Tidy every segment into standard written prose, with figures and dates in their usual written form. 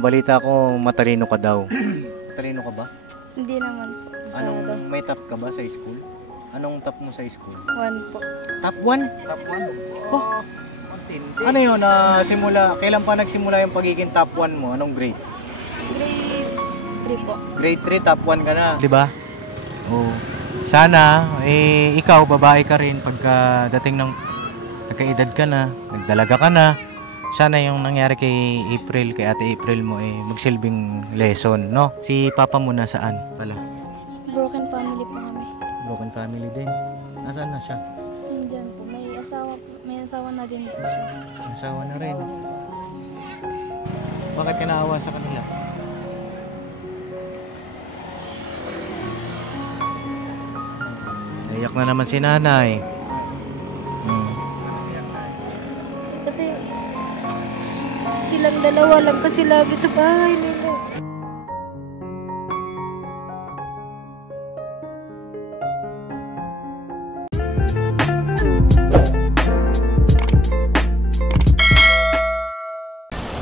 balita ko matalino ka daw. Matalino ka ba? Hindi naman po. May top ka ba sa school? Anong top mo sa school? 1 po. Top 1? Top 1? Oh, ano yun? Kailan pa nagsimula yung pagiging top 1 mo? Anong grade? Grade 3 po. Grade 3, top 1 ka na. Diba? Oo. Sana, ikaw, babae ka rin pagka dating ng nagkaedad ka na, nagdalaga ka na. Sana yung nangyari kay April, kay Ate April mo, magsilbing lesson, no? Si Papa mo nasaan pala? Broken family po kami. Broken family din. Nasaan na siya? Nandiyan po. May asawa na din po siya. Asawa na rin. Bakit ka naawa sa kanila? Naiyak na naman si nanay. Kasi silang dalawa lang kasi lagi sa bahay nila.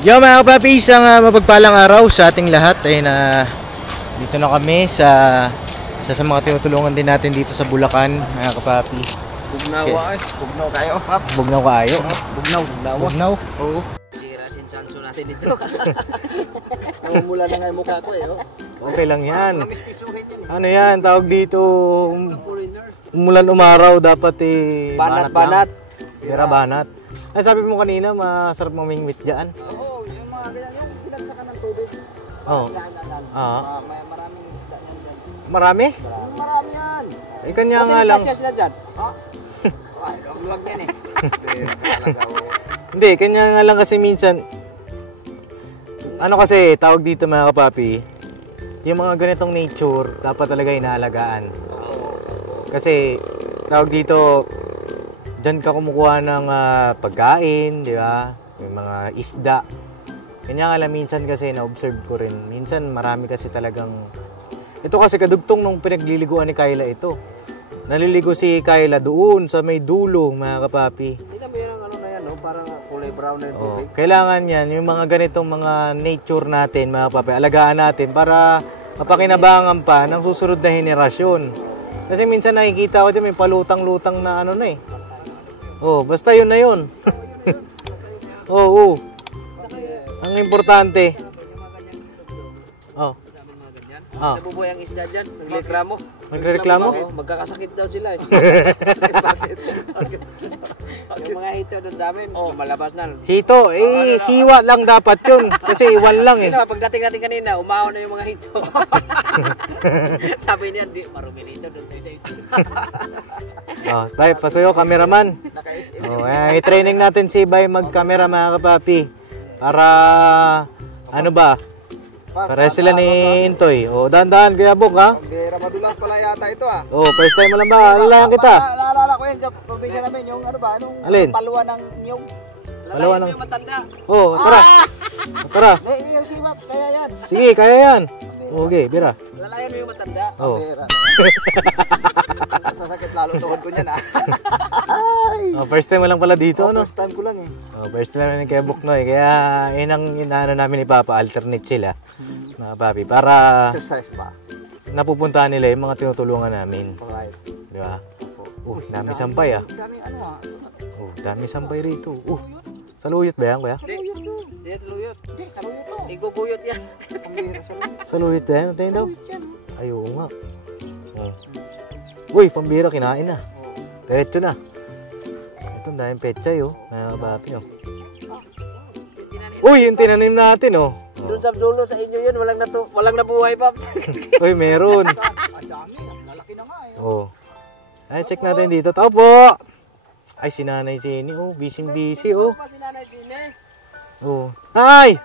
Yo mga kapapi, isang mapagpalang araw sa ating lahat. Dito na kami sa mga tinutulungan din natin dito sa Bulacan, mga kapapi. Bugnaw ay, bugnaw kayo, pap. Bugnaw kayo? Bugnaw. Oo. Sira sinsanso natin dito. Namumula na nga yung mukha ko Okay lang yan. Ano yan, tawag dito, umulan umaraw, dapat banat. Tira banat. Ay, sabi mo kanina, masarap mamingwit dyan. Oo, yung mga ganyan, yung pinagsakan ng tubig. Oo. Maraming isda yan dyan. Marami? Marami yan. Kanya nga lang. Kasi sila dyan. Ha? Ay, vlog yan Hindi, kanya nga lang kasi minsan, ano kasi, tawag dito mga kapapi, yung mga ganitong nature, dapat talaga inaalagaan. Kasi, tawag dito, dyan ka kumukuha ng pagkain, di ba? May mga isda. Kanya nga lang minsan kasi na-observe ko rin. Minsan marami kasi talagang... Ito kasi kadugtong nung pinagliliguan ni Kyla ito. Naliligo si Kyla doon sa may dulo, mga kapapi. Hindi na mayroong ano na yan, no? Parang kulay brown na yung tubig. Kailangan yan, yung mga ganitong mga nature natin, mga kapapi, alagaan natin para mapakinabangan pa ng susunod na henerasyon. Kasi minsan nakikita ko dyan, may palutang-lutang na ano na basta yun na yun. Oo. Ang importante. Nabubuhay ang isda dyan, nagreklamo. Nagreklamo? Magkakasakit daw sila Yung mga hito doon sa amin, malabas na. Hito? Hiwa lang dapat yun. Kasi iwan lang Pagdating natin kanina, umahon na yung mga hito. Sabi niya, di, marumi dito doon sa isa. Bay, pasuyo, cameraman. I-training natin si Bay mag-camera, mga kapapi. Para, para sila ni Intoy. Dahan-dahan, Kuya Bok, ha? Bira, madulas pala yata ito, First time mo lang ba? Alalayan kita. Naalala ko yun, sa probinsya namin, yung Alin? paluwa ng niyong. Paluwa ng... Yung matanda. Tara. Tara. Yung si Maps, kaya yan. Sige, kaya yan. Okay, bira. Lalayan mo yung matanda. Bira. Sasakit lalo tuhod ko niyan, First time mo lang pala dito, ano? First time ko lang, First time na kay Buknoy. Kaya yun ang inaano namin ni Papa, alternate sila. Mga papi, para exercise ba? napupuntahan nila yung mga tinutulungan namin. Right. Di ba? Dami sampay, Daming dami sampay rito. Saluyot ba yan, kuya? Hindi, saluyot. Hindi, saluyot to. Iguguyot yan. Saluyot ba yan? Tingin daw? Ay, oo nga. Uy, pambira, kinain na. Diretso na. Ito, daming pechay, mga kapapi, Uy, yung tinanim natin, Doon sa dulo sa inyo yun, walang nabuhay, Pops. Uy, meron. Dami, lalaki na nga Ay, check natin dito. Tao po! Ay, si Nanay Jenny, busy-busy, Si Nanay Jenny. Ay!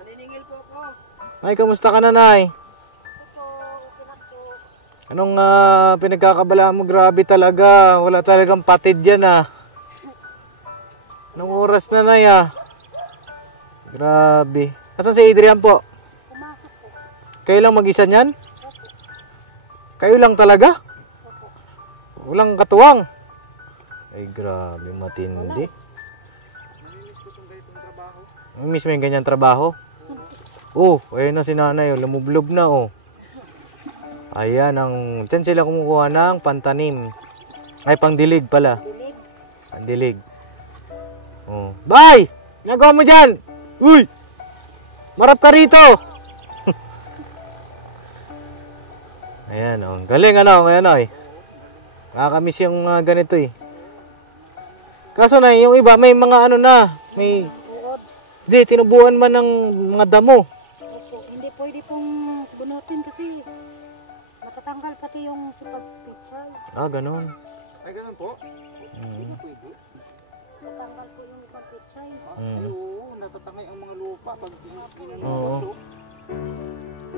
Maniningil po ako. Ay, kamusta ka, Nanay? Anong pinagkakabalaan mo? Grabe talaga. Wala talagang patid yan, Anong oras na, Nay, Grabe. Asan si Adrian po? Pumasok po. Kayo lang mag-isa niyan? Kayo lang talaga? Walang katuwang? Ay, grabe, matindi. Namimiss ko yung ganitong trabaho. Namimiss mo yung ganyan trabaho? Oh, ayun na si nanay, oh. Lumublob na, oh. Ayan, dyan sila kumukuha ng pantanim. Ay, pangdilig pala. Dilig. Pandilig. Oh. Bay! Ginagawa mo dyan? Uy! Marap ka rito! Ayan, oh. Galing, ngayon, eh. Nakakamiss yung ganito, eh. Kaso na, yung iba, may mga may... Uod. Hindi, tinubuan man ng mga damo. Opo. Hindi pwede pong bunutin kasi matatanggal pati yung sipag-spitsal. Ah, ganun. Ay, ganun po? Mm. Pwede. Matatanggal po yung sipag-spitsal. Mm. Oo, natatangay ang mga lupa pag Oo.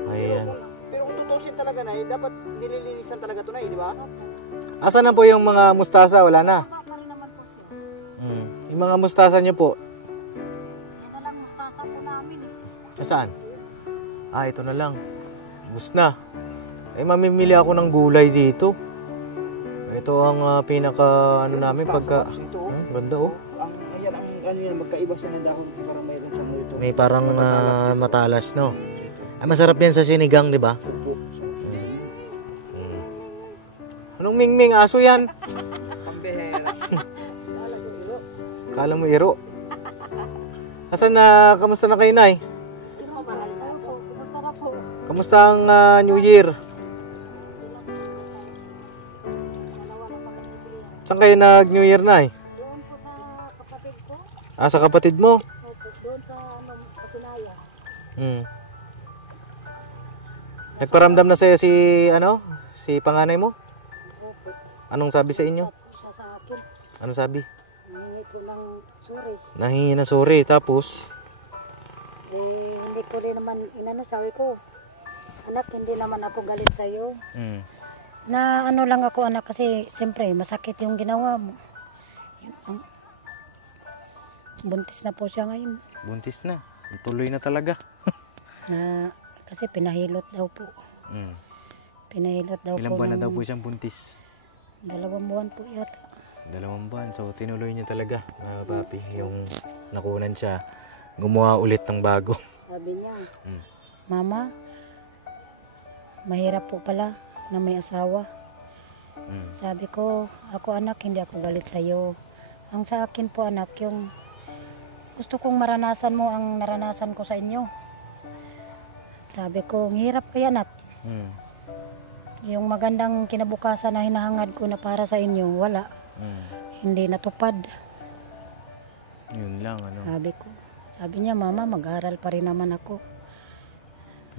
Ayan. Pero kung tutusin talaga na, dapat nililinisan talaga ito na di ba? Asan na po yung mga mustasa? Wala na. Tama pa rin naman po siya. Yung mga mustasa nyo po, Yan na lang mustasa po namin eh. nasaan? Ah, ito na lang. Bus na. Eh, mamimili ako ng gulay dito. Ito ang pinaka, namin, pagka... Ito, Ganda, oh. ang yan, magkaiba siya ng dahon. Parang mayroon siyang ito. May parang matalas, no? Ay, masarap yan sa sinigang, di ba? Opo. Anong mingming? Aso yan? Pambihera. Kala mo iro. Asan kamusta na kayo, Nay? Kumusta na po? Kamusta ang New Year? Saan kayo nag-New Year, Nay? Doon po sa kapatid ko. Ah, sa kapatid mo? Opo, doon sa Kasinaya. Nagparamdam na sa'yo si panganay mo? Opo. Anong sabi sa inyo? Siya sa akin. Anong sabi? Nangingi ko ng sorry. Nahingi na sorry, tapos? Hindi ko rin naman sabi ko. Anak, hindi naman ako galit sa'yo. Na lang ako anak kasi siyempre masakit yung ginawa mo. Buntis na po siya ngayon. Buntis na. Tuloy na talaga. Kasi pinahilot daw po. Pinahilot daw Ilang po. buwan na daw po siyang buntis? 2 buwan po yata. 2 buwan. So, tinuloy niya talaga, mga papi. Yung nakunan siya, gumawa ulit ng bago. Sabi niya, Mama, mahirap po pala na may asawa. Sabi ko, ako anak, hindi ako galit sa'yo. Ang sa akin po anak, yung gusto kong maranasan mo ang naranasan ko sa inyo. Sabi ko, ang hirap kaya anak. Yung magandang kinabukasan na hinahangad ko na para sa inyo, wala. Hindi natupad. Yun lang, Sabi niya, Mama, mag-aral pa rin naman ako.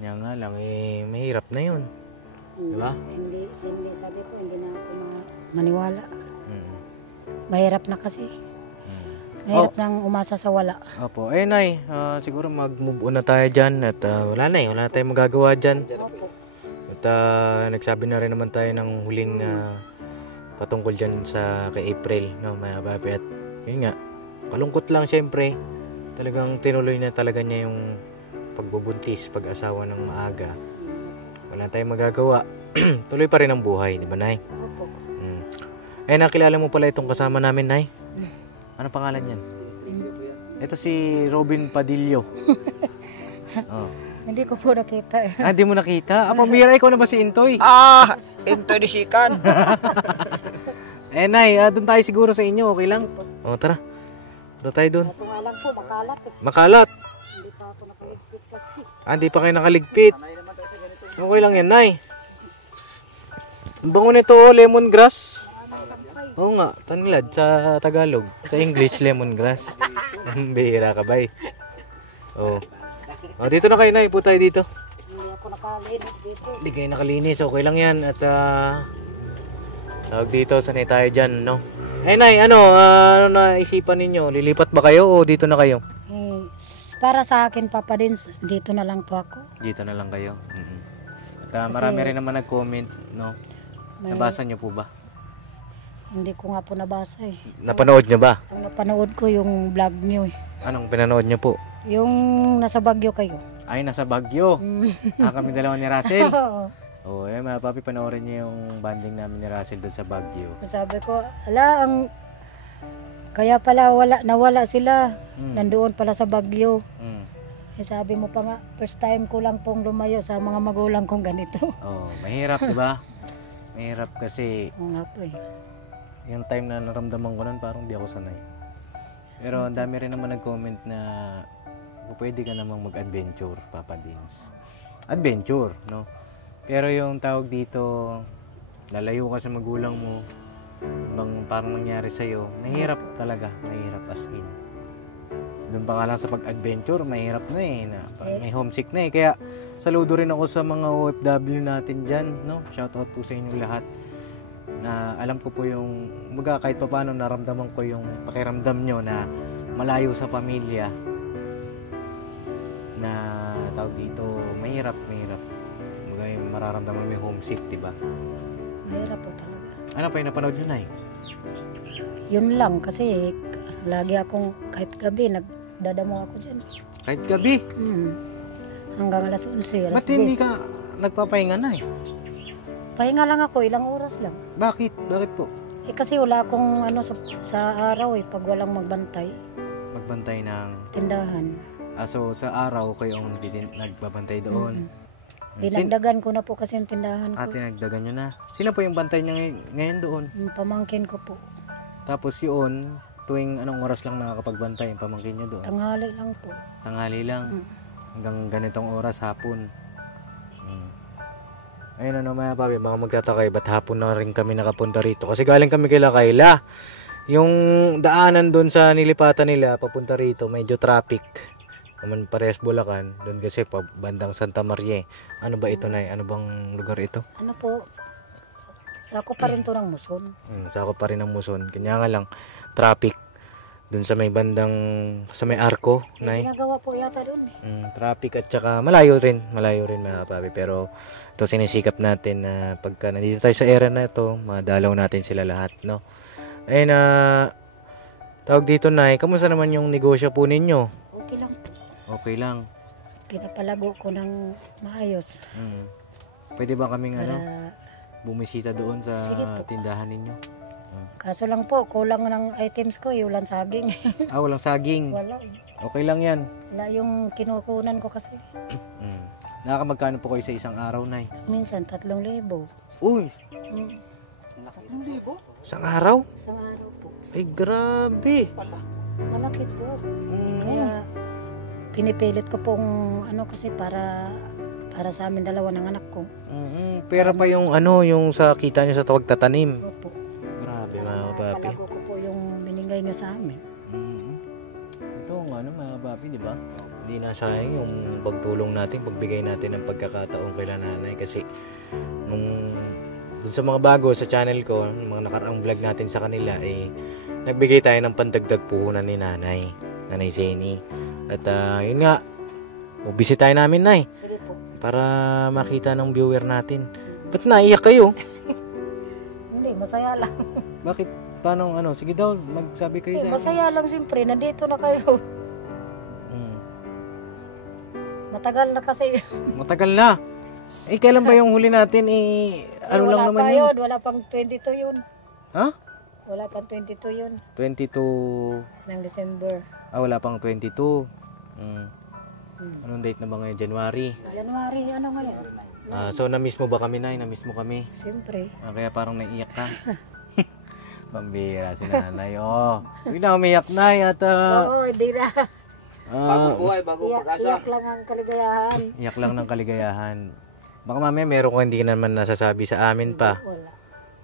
Yan nga lang, mahirap na yun. Diba? Hindi, sabi ko, hindi na ako maniwala. Mahirap na kasi. Mahirap nang umasa sa wala. Opo. Nay, siguro mag-move on na tayo dyan at wala na tayong magagawa dyan. Opo. At nagsabi na rin naman tayo ng huling patungkol dyan sa kay April, no, mga papi. At yun nga, kalungkot lang syempre. Talagang tinuloy na talaga niya yung pagbubuntis, pag-asawa ng maaga. Wala tayong magagawa. Tuloy pa rin ang buhay, di ba, Nay? Opo. Nakilala mo pala itong kasama namin, Nay? Ano pangalan niyan? Ito si Robin Padillo. Hindi ko po nakita eh. Hindi mo nakita? Pambira, ikaw na ba si Intoy? Intoy di sikan. Nay, doon tayo siguro sa inyo, okay lang? Tara. Doon tayo doon. Kaso nga lang po, makalat eh. Makalat. Hindi pa ako nakaligpit kasi. Hindi pa kayo nakaligpit. Okay lang yan, Nay. Ang bango nito, lemongrass. Oo nga, tanglad sa Tagalog. Sa English, lemongrass. Bihira ka, bay. Dito na kayo, Nay. Po tayo dito. Hindi ako nakalinis dito. Hindi kayo nakalinis. Okay lang yan. At tawag dito, sanay tayo dyan, no? Nay, ano naisipan ninyo? Lilipat ba kayo o dito na kayo? Para sa akin, Papa Dins, dito na lang po ako. Dito na lang kayo. At marami rin naman nag-comment, no? Nabasa niyo po ba? Hindi ko nga po nabasa eh. Napanood niyo ba? Ang napanood ko yung vlog niyo eh. Anong pinanood niyo po? Yung nasa Baguio kayo. Ay, nasa Baguio. Kami dalawa ni Russell. Oo. Mga papi, panoorin niyo yung banding namin ni Russell doon sa Baguio. Sabi ko, kaya pala nawala sila. Nandoon pala sa Baguio. Eh, sabi mo pa nga, first time ko lang pong lumayo sa mga magulang kong ganito. Oh, mahirap, di ba? Mahirap kasi Oo nga po eh. yung time na naramdaman ko nun, parang di ako sanay. Pero ang dami rin naman nag-comment na pwede ka namang mag-adventure, Papa Dins. Adventure, no? Pero yung tawag dito, lalayo ka sa magulang mo, bang parang nangyari sa'yo, mahirap talaga, mahirap as in. Doon pa nga lang sa pag-adventure, mahirap na eh, na, parang may homesick na eh. Kaya saludo rin ako sa mga OFW natin dyan, no? Shoutout po sa inyong lahat. Na alam ko po yung, kahit pa paano naramdaman ko yung pakiramdam nyo na malayo sa pamilya. Na tawag dito, mahirap. Yung mararamdaman mo yung homesick, di ba? Mahirap po talaga. Ano pa yung napanood nyo, Nay? Yun lang kasi lagi akong kahit gabi nagdadamo ako dyan. Kahit gabi? Hanggang alas 11, alas Ba't hindi ka nagpapahinga, Nay? Pahinga lang ako, ilang oras lang. Bakit? Bakit po? Eh kasi wala akong ano sa araw eh, pag walang magbantay. Magbantay ng... Tindahan. So sa araw kayo ang nagbabantay doon? Dinagdagan ko na po kasi yung tindahan ko. Tinagdagan nyo na. Sino po yung bantay nyo ngayon doon? Yung pamangkin ko po. Tapos yun, tuwing anong oras lang nakakapagbantay yung pamangkin nyo doon? Tanghali lang po. Tanghali lang. Hanggang ganitong oras, hapon. Ayun ano mga papi, mga magtataka, ba't hapon na rin kami nakapunta rito? Kasi galing kami kay Kayla. Yung daanan doon sa nilipatan nila, papunta rito, medyo traffic. Naman parehas Bulacan, doon kasi pa bandang Santa Maria. Ano ba ito, Nay? Ano bang lugar ito? Ano po, sako pa rin to ng Muson. Sako pa rin ng Muson. Kanya nga lang, traffic. Doon sa may bandang, sa may Arco, Nay. Ginagawa po yata doon eh. Traffic at saka malayo rin mga papi. Pero ito sinisikap natin na pagka nandito tayo sa area na ito, madalaw natin sila lahat, no? Ayun tawag dito, Nay, kamusta naman yung negosyo po ninyo? Okay lang po. Okay lang. Pinapalago ko ng maayos. Pwede ba kaming Para, bumisita doon sa Sige po. tindahan ninyo? Kaso lang po, kulang ng items ko, yung saging. Walang saging. Wala. Okay lang yan. Wala yung kinukunan ko kasi. Nakakamagkano po kayo sa isang araw, Nay? Minsan 3,000. Uy! Mm. Isang araw? Isang araw po. Ay, grabe! Malaki po. Kaya pinipilit ko pong ano kasi para sa amin dalawa ng anak ko. Pera pa yung yung sa kita nyo sa pagtatanim. Opo. Grabe mga papi. Palago ko po yung binigay nyo sa amin. Ito ang mga papi, di ba? Hindi na sayang yung pagtulong natin, pagbigay natin ng pagkakataon kay nanay kasi dun sa mga bago sa channel ko, mga nakaraang vlog natin sa kanila nagbigay tayo ng pandagdag puhunan ni Nanay Jenny. At yun nga, bubisit tayo namin, Nay. Sige po. Para makita ng viewer natin. Ba't naiyak kayo? Hindi, masaya lang. Bakit? Paano Sige daw, magsabi kayo sa akin. Masaya lang siyempre, nandito na kayo. Matagal na kasi. Matagal na. Kailan ba yung huli natin? Ano lang wala naman pa yun? Wala pang 22 yun. Ha? Wala pang 22 yun. 22... Ng December. wala pang 22. Anong date na ba ngayon? January? January, ano ngayon? So, na-miss mo ba kami, Nay? Na-miss mo kami? Siyempre. Kaya parang naiiyak ka. Pambira si Nanay. Hindi na umiyak, Nay. At, Oo, hindi na. Bagong buhay, bagong pag-asa. Iyak lang ang kaligayahan. Iyak lang ng kaligayahan. Baka mamaya meron ko hindi ka naman nasasabi sa amin pa. Wala.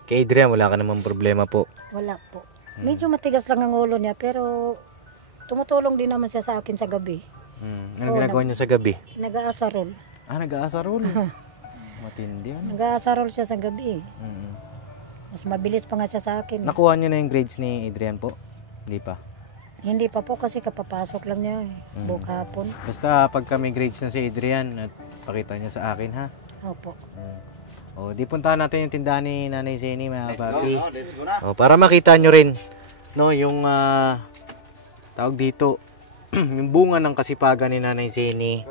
Kay Adrian, wala ka naman problema po. Wala po. Medyo matigas lang ang ulo niya, pero tumutulong din naman siya sa akin sa gabi. Anong ginagawa niyo sa gabi? Nag-aasarol. Nag-aasarol. Matindi yan. Nag-aasarol siya sa gabi. Mas mabilis pa nga siya sa akin. Nakuha niyo na yung grades ni Adrian po? Hindi pa? Hindi pa po kasi kapapasok lang niya bukhapon. Basta pagka may grades na si Adrian at pakita niya sa akin, ha? Opo. Di puntahan natin yung tindahan ni Nanay Jenny, mga papi. Let's go na. Para makita nyo rin, no, yung tawag dito, yung bunga ng kasipagan ni Nanay Jenny.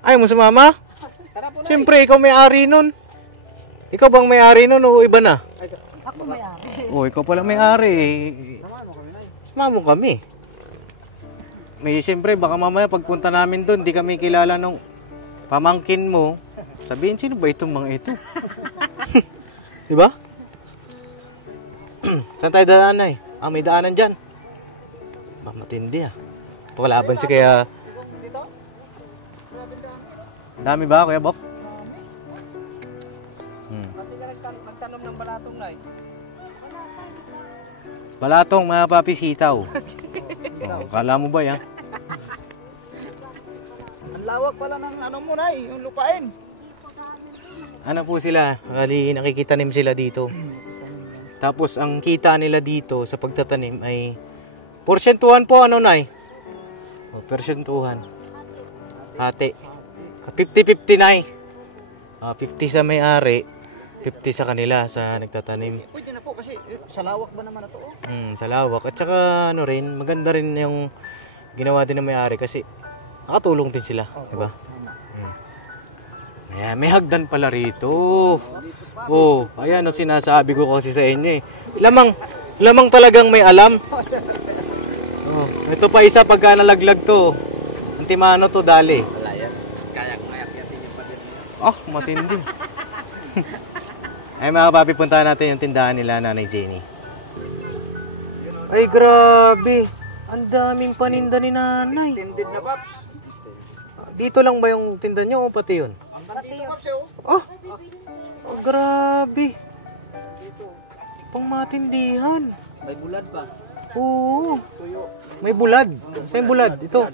Ayaw mo sumama? Siyempre, ikaw may-ari nun. Ikaw bang may-ari nun o iba na? Ako may-ari. Ikaw pala may-ari. Sumama mo kami. may siyempre, baka mamaya pagpunta namin doon, di kami kilala nung pamangkin mo. Sabihin, sino ba itong mga ito? Di ba? Saan tayo daan ay? May daanan dyan. Matindi Palaban si kaya... Dami ba, Kuya Bok? Pati ka nagtanom ng balatong na Balatong, mga papi, sitaw. Kala mo ba yan? Ang lawak pala ng ano mo na yung lupain. Ano po sila? Bali, nakikitanim sila dito. Tapos, ang kita nila dito sa pagtatanim ay porsyentuhan po, ano nay? Porsyentuhan. Hati. 50-50 nay. 50 sa may-ari, 50 sa kanila sa nagtatanim. Pwede na po kasi sa lawak ba naman na to? Sa lawak. At saka ano rin, maganda rin yung ginawa din ng may-ari kasi nakatulong din sila, di ba? Ayan, may hagdan pala rito. Oh, ayan ang sinasabi ko kasi sa inyo eh. Lamang talagang may alam. Oh, ito pa isa pagka nalaglag to. Antimano to dali. Wala yan. Kaya mayak-yatin yung pader niya. Oh, matindi. Ay mga papi, puntahan natin yung tindahan nila, Nanay Jenny. Ay grabe. Ang daming paninda ni Nanay. Extended na, Paps. Dito lang ba yung tinda nyo o pati yun? Ang dito, Paps, Oh, oh grabe. Pang matindihan. May bulad ba? Oo. May bulad. Saan yung bulad? Ito.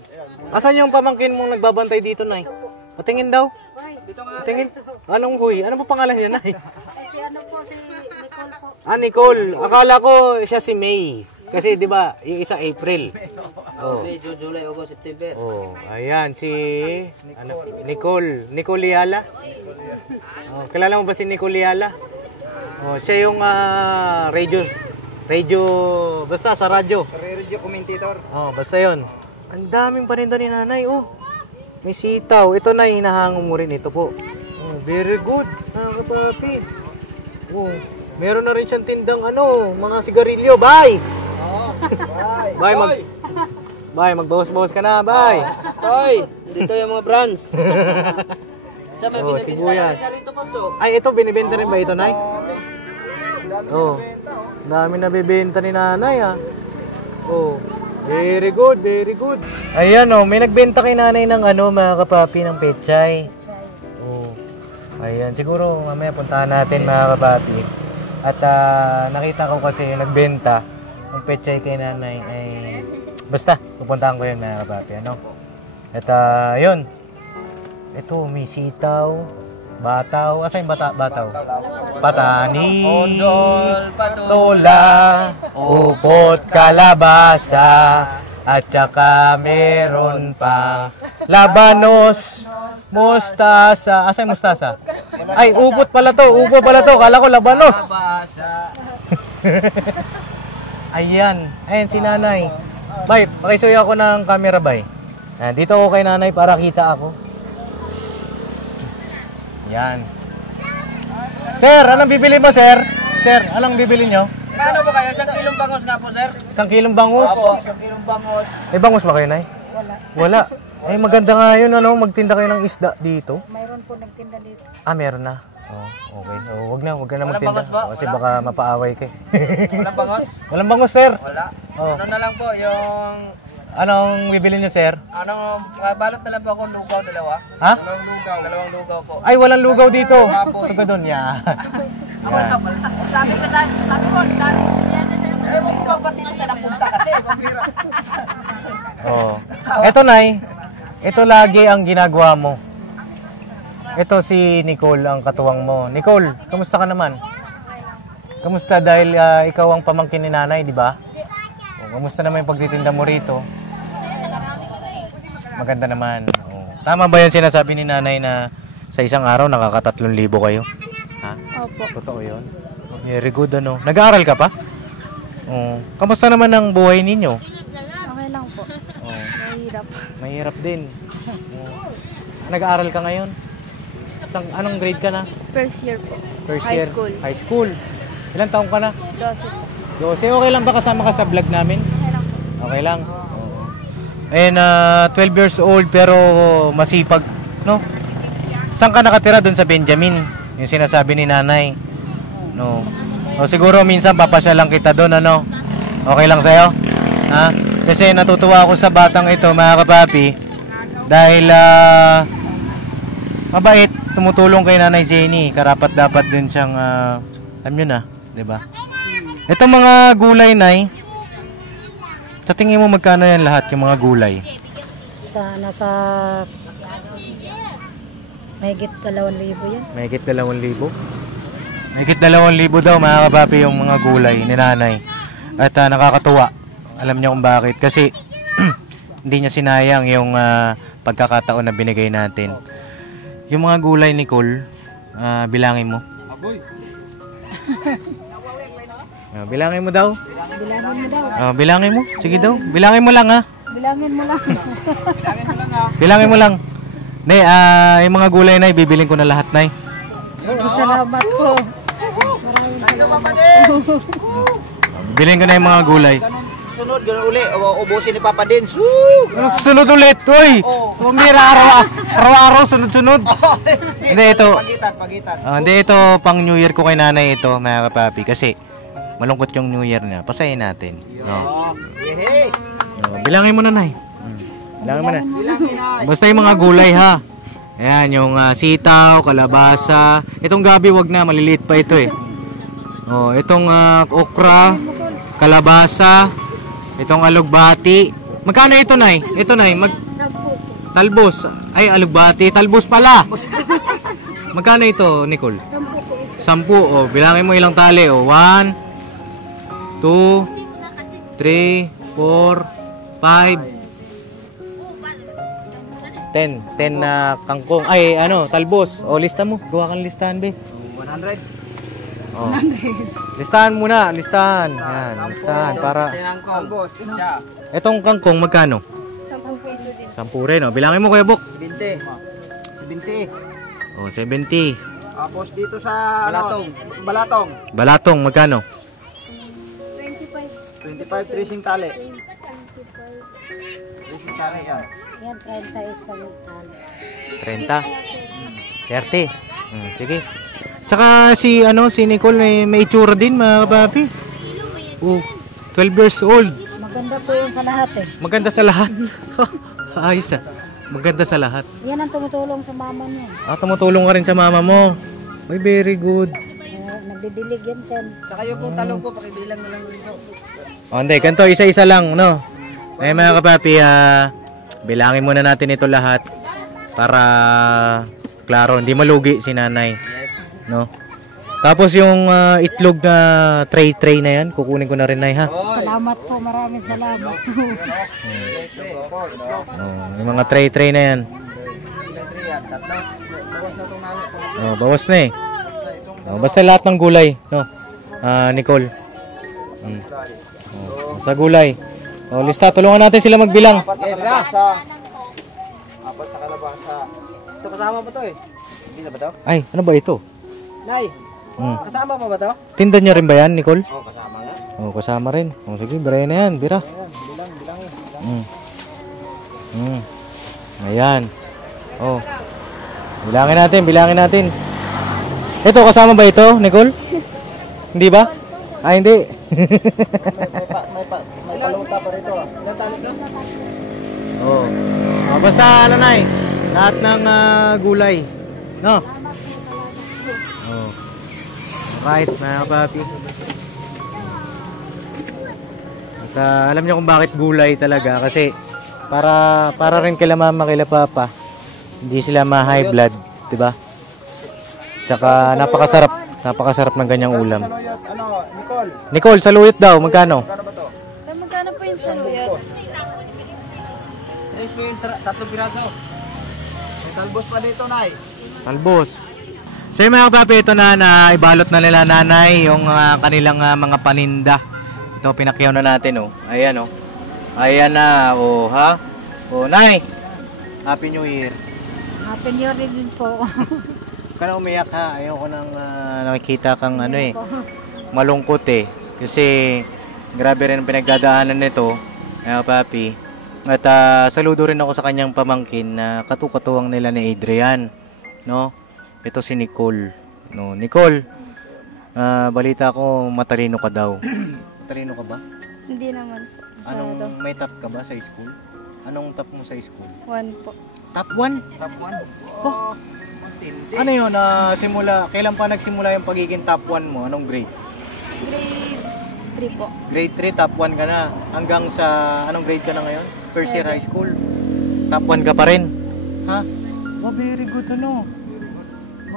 Asan yung pamangkin mong nagbabantay dito, Nay? Patingin daw. Dito nga. Patingin. Anong huy? Ano po pangalan niya, Nay? Si ano po, si Nicole po. Nicole. Akala ko siya si May. Kasi 'di ba, yung isa April. Oh. June, July, August, September. Oh, ayan si Nicole Yala. Oh, kilala mo ba si Nicole Yala? Oh, siya yung radio basta sa radyo. Radio commentator. Oh, basta 'yon. Ang daming paninda ni Nanay, oh. May sitaw. Ito na hinahango mo rin ito po. Oh, very good. Papi. Oh, meron na rin siyang tindang mga sigarilyo. Bye. Bye, magbawas-bawas ka na, bye. Toy, dito yung mga brands. Sa may Oh, binibenta sibuyas. na rito, Paps. Ay, ito, binibenta rin ba ito, Nay? Oh, dami na bibenta ni Nanay, Oh, very good, very good. Ayan, may nagbenta kay Nanay ng mga kapapi ng pechay. Oh, ayan, siguro mamaya puntahan natin, mga kapapi. At nakita ko kasi yung nagbenta ng pechay kay Nanay ay basta, pupuntahan ko yun, mga kapapi, At yun. Ito, may sitaw, bataw. Asa yung bataw? Patani, tola, upot, kalabasa, at saka meron pa labanos, mustasa. Asa yung mustasa? Ay, upot pala to. Kala ko labanos. Ayan si Nanay. Bay, pakisuyo ako ng camera, bay. Dito ako kay Nanay para kita ako. Yan. Sir, anong bibili mo, sir? Sir, anong bibili nyo? Paano ba kayo? 1 kilong bangos nga po, sir? 1 kilong bangus? Opo, 1 kilong bangos. May bangus ba kayo, Nay? Wala. Eh, maganda nga yun, magtinda kayo ng isda dito. Mayroon po nagtinda dito. Meron na. Oh, okay. Wag na Walang magtinda. bangus ba? Kasi baka mapaaway kayo. Walang bangos? Walang bangus, sir. Wala. Oh. Ano na lang po, yung... Anong bibili niyo, sir? Balot na lang po akong lugaw, dalawa. Ha? Dalawang lugaw po. Ay, walang lugaw dito. Suga doon, yan. Sabi ko, eh, mo papatito ka ng punta kasi, pambira. Oh. Ito, Nay. Ito lagi ang ginagawa mo. Ito si Nicole ang katuwang mo. Nicole, kamusta ka naman? Kamusta dahil ikaw ang pamangkin ni Nanay, di ba? Kamusta naman yung pagtitinda mo rito? Maganda naman. Tama ba yan sinasabi ni Nanay na sa isang araw nakaka-3,000 kayo? Ha? Opo. Totoo yun? Very good, Nag-aaral ka pa? Kamusta naman ang buhay ninyo? Okay lang po. Mahirap. Mahirap din. Nag-aaral ka ngayon? Anong grade ka na? First year po. First High year? school. High school. Ilang taong ka na? 12 po. 12. Okay lang ba kasama ka sa vlog namin? Okay lang po. Okay lang? Oo. And 12 years old pero masipag, no? Saan ka nakatira doon sa Benjamin? Yung sinasabi ni nanay. No. O siguro minsan papasyalan kita doon, ano? Okay lang sa'yo? Ha? Kasi natutuwa ako sa batang ito, mga kapapi. Dahil mabait, tumutulong kay Nanay Jenny. Karapat dapat din siyang alam nyo na, 'di ba? Itong mga gulay, Nay. Sa tingin mo magkano yan lahat, yung mga gulay? Nasa mahigit 2,000 yan. Mahigit 2,000? Mahigit 2,000 daw, mga kapapi, yung mga gulay ni nanay. At nakakatuwa. Alam niyo kung bakit. Kasi hindi niya sinayang yung pagkakataon na binigay natin. Yung mga gulay, Nicole, bilangin mo. Bilangin mo daw. Bilangin mo daw. Bilangin mo. Sige daw. Bilangin mo lang, ha. Bilangin mo lang. Bilangin mo lang. Nay, yung mga gulay na bibilin ko na lahat, Nay. Salamat po. Bilhin ko na yung mga gulay. Sunod, gano'n uli. Ubusin ni Papa Dins. Ano sunod ulit? Uy! Umira araw-araw, sunod-sunod. Hindi, ito. Pagitan. Hindi, ito pang New Year ko kay nanay ito, mga kapapi. Kasi malungkot yung New Year niya. Pasayin natin. No. Yehey! Bilangin mo na, Nay. Bilangin mo na. Basta yung mga gulay, ha. Ayan, yung sitaw, kalabasa. Itong gabi, wag na. Maliliit pa ito, eh. Oh, itong okra, kalabasa, itong alugbati. Magkano ito, Nay? Ito, Nay. Talbos. Ay, alugbati. Talbos pala. Magkano ito, Nicole? 10. Oh, bilangin mo ilang tali. Oh, 1, 2, 3, 4, 5, 10 na kangkong. Ay, talbos. O, lista mo. Gawa kang listahan, be. 100. Oh. Listahan muna. Listahan. Yan, listahan. Para... Talbos. Isa. Itong kangkong, magkano? 10 peso din. 10 rin, oh. Bilangin mo, Kuya Bok. 70. 70. Oh, 70. Tapos dito sa Balatong. Balatong, magkano? 25 tracing tali. Tracing tali yan. Yan, 30 isang tali. 30. 30. Sige. Tsaka si Nicole may itsura din, mga kapapi. 12 years old. Maganda po yun sa lahat eh. Maganda sa lahat. Ayos ah. Maganda sa lahat. Yan ang tumutulong sa mama niya. Tumutulong ka rin sa mama mo. Ay, very good. Nagbibilig yan, Sen. Saka yung pong talong po, pakibilang na lang dito. Hindi, ganito, isa-isa lang, no? Ay, mga kapapi, bilangin muna natin ito lahat para klaro, hindi malugi si nanay. No? Tapos yung itlog na tray na yan, kukunin ko na rin, Nay, ha? Salamat po, maraming salamat. Yung mga tray na yan. Bawas na eh. Basta lahat ng gulay, no? Nicole. Sa gulay. Lista, tulungan natin sila magbilang. 4 na kalabasa. 4 na kalabasa. Ito kasama pa to eh. Hindi na ba to? Ay, ano ba ito? Nay, kasama pa ba to? Tinda niya rin ba yan, Nicole? Kasama nga. Kasama rin. Sige, bira na yan, bira. Ayan. Bilangin natin. Ito, kasama ba ito, Nicole? Hindi ba? Hindi. May paluta pa rito. Ilan tali to? Basta, Nay, lahat ng gulay. No? Right, mga kapapi. At alam niyo kung bakit gulay talaga. Kasi, para rin kila mama, kila papa, hindi sila ma-high blood. Diba? Tsaka napakasarap ng ganyang ulam. Nicole, saluyot daw, magkano? Magkano po yung saluyot? Yes, po yung 3 piraso. May talbos pa dito, Nay. Talbos. So yung mga kapapi, ito na ibalot na nila nanay yung kanilang mga paninda. Ito, pinakyaw na natin, Ayan, Ayan na, ha? Nay, Happy New Year. Happy New Year din po. Huwag ka na umiyak, ha? Ayoko nang nakikita kang malungkot eh. Kasi grabe rin ang pinagdadaanan nito, mga kapapi. At saludo rin ako sa kanyang pamangkin na katukatuwang nila ni Adrian, no? Ito si Nicole, no? Nicole, balita ko matalino ka daw. Matalino ka ba? Hindi naman po. Masyado. May top ka ba sa school? Anong top mo sa school? 1 po. Top 1? Top 1. Oh. Matindi. Ano yun? Kailan pa nagsimula yung pagiging top 1 mo? Anong grade? Grade 3 po. Grade 3, top 1 ka na. Hanggang sa, anong grade ka na ngayon? First year high school. Top 1 ka pa rin. Ha? Oh, very good ano.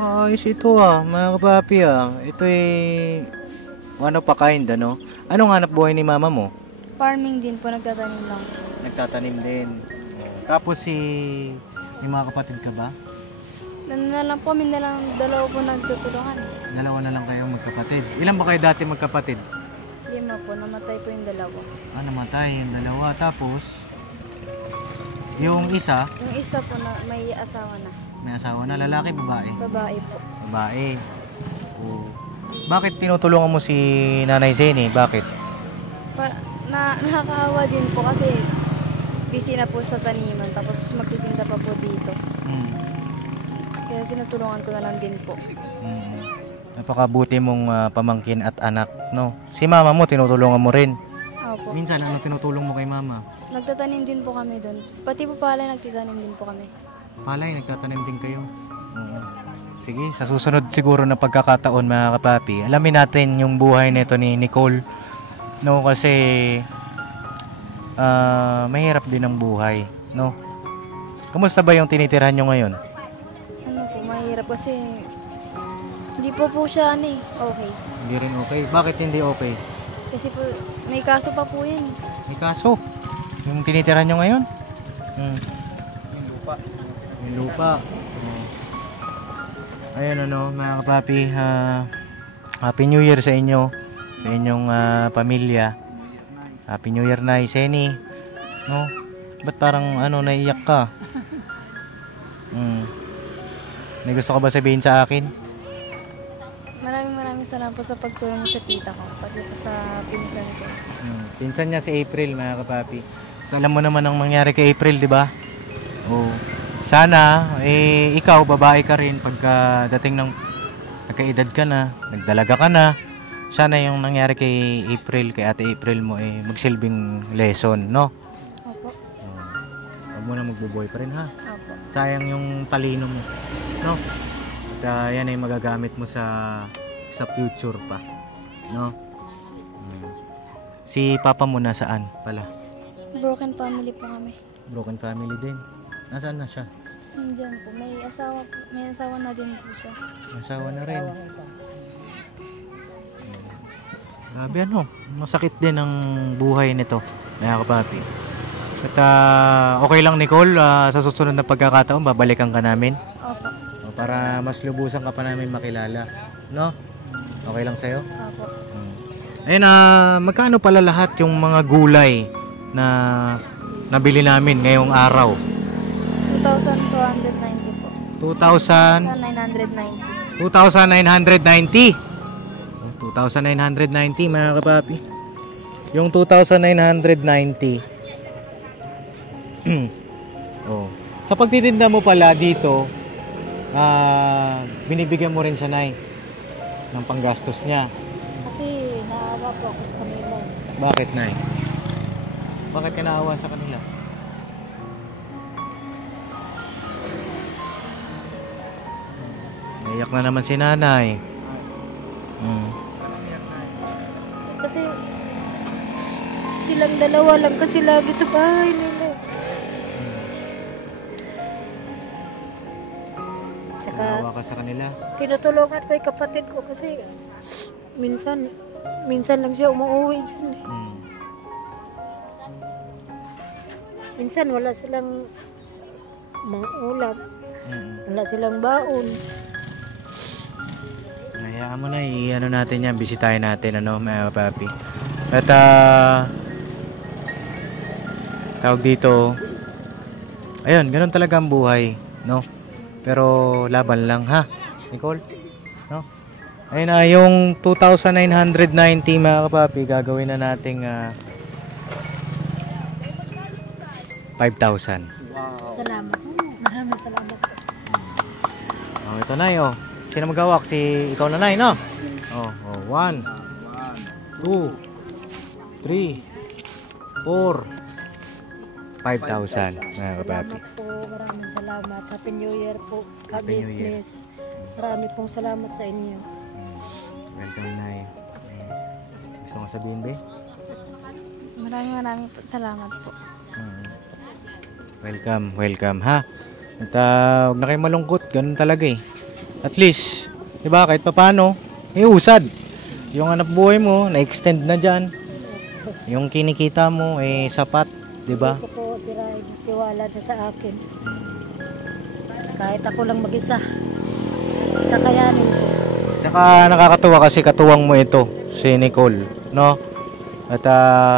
Ayos ito mga kapapi Ito ano pa kind ano. Anong hanap buhay ni mama mo? Farming din po, nagtatanim lang. Nagtatanim din. Tapos may mga kapatid ka ba? Ano na lang po, na lang dalawa po nagtutulungan. Dalawa na lang kayong magkapatid. Ilan ba kayo dati magkapatid? 5 po, namatay po yung dalawa. Namatay yung dalawa. Tapos, yung isa, Yung isa po na may asawa na. may asawa na, lalaki, babae? Babae po. Babae. Oo. Bakit tinutulungan mo si Nanay Zeni? Bakit? Nakakaawa din po kasi busy na po sa taniman, tapos magtitinda pa po dito. Kaya sinutulungan ko na lang din po. Napakabuti mong pamangkin at anak, no? Si mama mo, tinutulungan mo rin. Opo. Minsan, ano tinutulong mo kay mama? Nagtatanim din po kami doon. Pati po pala nagtitanim din po kami. Palay, nagtatanim din kayo. Oo. Sige, sa susunod siguro na pagkakataon mga kapapi, alamin natin yung buhay nito ni Nicole. No, kasi mahirap din ang buhay, no? Kumusta ba yung tinitirhan nyo ngayon? Ano po, mahirap kasi hindi po siya okay. Hindi rin okay. Bakit hindi okay? Kasi po, may kaso pa po yan. May kaso. Yung tinitirhan nyo ngayon? Yung lupa. Yung lupa. Ayun mga kapapi, Happy New Year sa inyo, sa inyong pamilya. Happy New Year na Zeni. No? Ba't parang naiiyak ka? May gusto ka ba sabihin sa akin? Maraming salamat po sa pagtulong niyo sa tita ko, pati po sa pinsan ko. Pinsan niya si April mga kapapi. Alam mo naman ang mangyari kay April, di ba? Oh. Sana, ikaw, babae ka rin pagka dating ng nagkaedad ka na, nagdalaga ka na. Sana yung nangyari kay April, kay ate April mo, magsilbing lesson, no? Opo. Huwag mo na magbuboy pa rin, ha? Opo. Sayang yung talino mo, no? At yan ay magagamit mo sa future pa, no? Si papa mo nasaan pala? Broken family po kami. Broken family din. Nasaan na siya? Nandiyan po. May asawa na din po siya. Asawa na rin. Grabe masakit din ang buhay nito, mga kapapi. At okay lang Nicole, sa susunod na pagkakataon, babalikan ka namin. Opo. Para mas lubusan ka pa namin makilala. No? Okay lang sa'yo? Opo. Ayun, magkano pala lahat yung mga gulay na nabili namin ngayong araw? 2,290 po. 2,990. 2,990. 2,990 mga kapapi. Yung 2,990 sa pagtitinda mo pala dito, binibigyan mo rin siya ng panggastos niya. Kasi naawa po ako sa kanila. Bakit Nay? Bakit ka naawa sa kanila? Naiyak na naman si nanay. Kasi silang dalawa lang kasi lagi sa bahay nila. Tsaka Naawa ka sa kanila. tinutulungan ko yung kapatid ko kasi minsan lang siya umuwi dyan eh. Minsan wala silang mga ulam. Wala silang baon. Hayaan mo na, natin yan, bisitahin natin, mga papi. At, tawag dito, ayun, ganun talaga ang buhay, no? Pero, laban lang, ha, Nicole? No? Ayun na, yung 2,990, mga kapapi, gagawin na nating, 5,000. Wow. Salamat. Maraming salamat po. Oh, ito na oh. Sino magawak? Si ikaw na no? Oh, 1, 2, 3, 4, 5,000 mga kapapi. Salamat po. Maraming salamat. Happy New Year po. Happy New Year. Ka-business. Marami pong salamat sa inyo. Welcome Nay. Gusto mo sabihin ba? Maraming po salamat po. Welcome ha. At huwag na kayo malungkot, ganun talaga eh. At least, di ba, kahit papaano, may usad. Yung anak buhay mo, na-extend na dyan. Yung kinikita mo, sapat, di ba? Ito po si Ray, tiwala na sa akin. Kahit ako lang mag-isa, kakayanin ko. Tsaka nakakatuwa kasi katuwang mo ito, si Nicole, no? At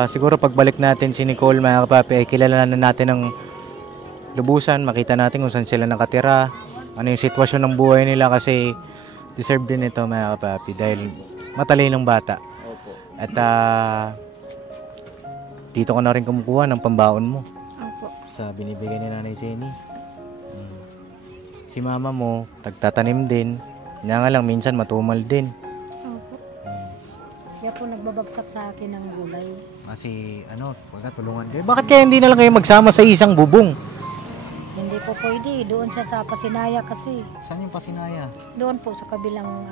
siguro pagbalik natin si Nicole, mga kapapi, ay kilalanan natin ng lubusan, makita natin kung saan sila nakatira, ano yung sitwasyon ng buhay nila kasi deserve din ito mga kapapi dahil matalinong bata. At dito ka na rin kumukuha ng pambaon mo Opo. sa binibigay ni Nanay Zeni. Si mama mo, tagtatanim din. Kanya nga lang, minsan matumal din. Opo. Siya po nagbabagsak sa akin ng gulay. Kasi pagkatulungan kayo. Bakit kaya hindi na lang kayo magsama sa isang bubong? Hindi po pwede. Doon siya sa Pasinaya kasi. Saan yung Pasinaya? Doon po sa kabilang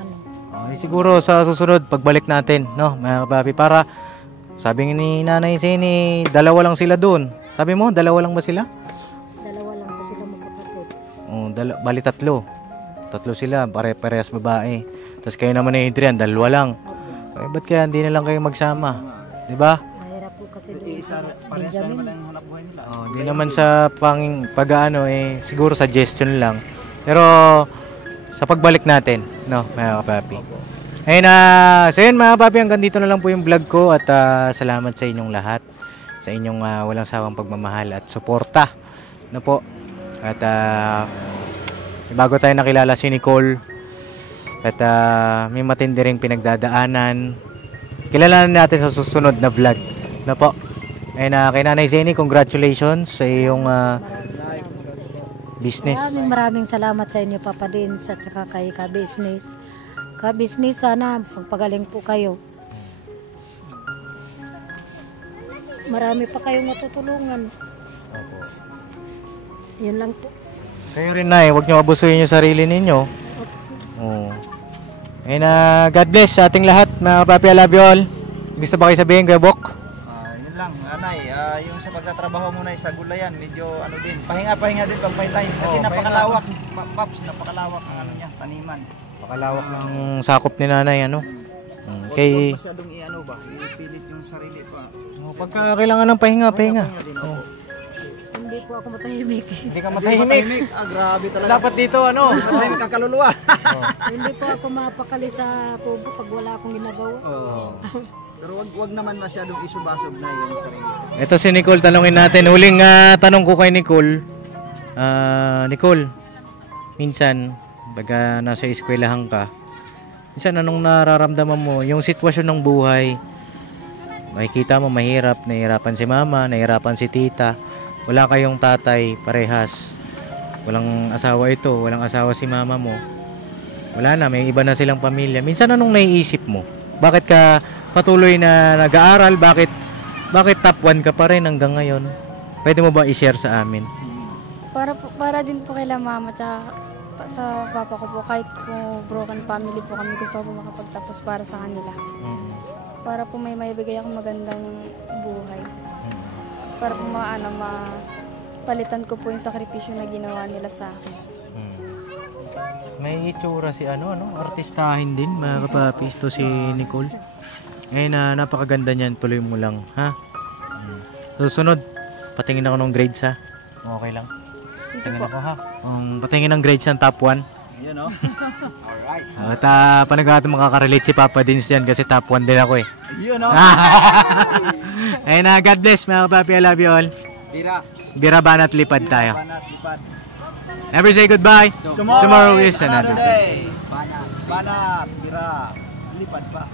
Siguro sa susunod, pagbalik natin, no, mga kapapi, para sabi ni Nanay Zeni, dalawa lang sila doon. Sabi mo, dalawa lang ba sila? Dalawa lang po sila magkakapit. Bali tatlo. Tatlo sila, pare-parehas babae. Tapos kayo naman ni Adrian, dalawa lang. Eh, ba't kaya hindi na lang kayo magsama? Di ba? Mahirap po kasi doon Isa, sa parehas lang naman Benjamin. ang hanap buhay nila. Di naman sa pag-ano, siguro suggestion lang. Pero sa pagbalik natin, no, mga kapapi. Ayun so yun mga kapapi, hanggang dito na lang po yung vlog ko at salamat sa inyong lahat. Sa inyong walang sawang pagmamahal at suporta. No po. At bago tayo nakilala si Nicole at may matindi ring pinagdadaanan. Kilalanin natin sa susunod na vlog. No po. Ayun kay Nanay Zeni, congratulations sa iyong business. Maraming salamat sa inyo, Papa Dins, at saka kay Ka-Business. Ka-Business, sana pagpagaling po kayo. Marami pa kayong matutulungan. Yun lang po. Kayo rin na huwag nyo abusuhin yung sarili ninyo. Oo. Ayun God bless sa ating lahat, mga kapapi, I love you all. Gusto ba kayo sabihin, Kuya Bok? Yun lang, Nanay, yung sa pagtatrabaho mo na sa gulayan, medyo din, pahinga din pag may time kasi napakalawak, Paps, napakalawak ang taniman. Pakalawak ng sakop ni Nanay, Kay Masyadong ipilit yung sarili pa. pagka kailangan ng pahinga. Hindi po ako matahimik. Hindi ka matahimik. Grabe talaga. Dapat dito, Matahimik ang kaluluwa. Hindi po ako mapakali sa kubo pag wala akong ginagawa. Pero wag naman masyadong isubasog na yung sarili. Ito si Nicole, tanungin natin. Huling tanong ko kay Nicole. Nicole, minsan, pagka nasa eskwelahan ka, minsan anong nararamdaman mo? Yung sitwasyon ng buhay, makikita mo mahirap, nahihirapan si mama, nahihirapan si tita. Wala kayong tatay, parehas. Walang asawa ito, walang asawa si mama mo. Wala na, may iba na silang pamilya. Minsan anong naiisip mo? Bakit ka patuloy na nag-aaral? Bakit top 1 ka pa rin hanggang ngayon? Pwede mo ba i-share sa amin? Para din po kila mama tsaka sa papa ko po, kahit po broken family po kami, gusto ko po makapagtapos para sa kanila. Para po may maibigay akong magandang buhay. Para po mapalitan ko po yung sakripisyo na ginawa nila sa akin. May itsura si artistahin din, mga kapapis, to si Nicole. Ngayon napakaganda niyan, tuloy mo lang, ha? Susunod, patingin ako ng grades, ha? Okay lang. Patingin ako, ha? Patingin ng grades ng top 1. Yun, no? Alright. At panagkakataon makakarelate si Papa Dins yan kasi top 1 din ako, Yun, no? Ayun God bless, mga kapapi, I love you all. Bira banat lipad tayo. Never say goodbye. Tomorrow is another day. Banat, bira, lipad pa.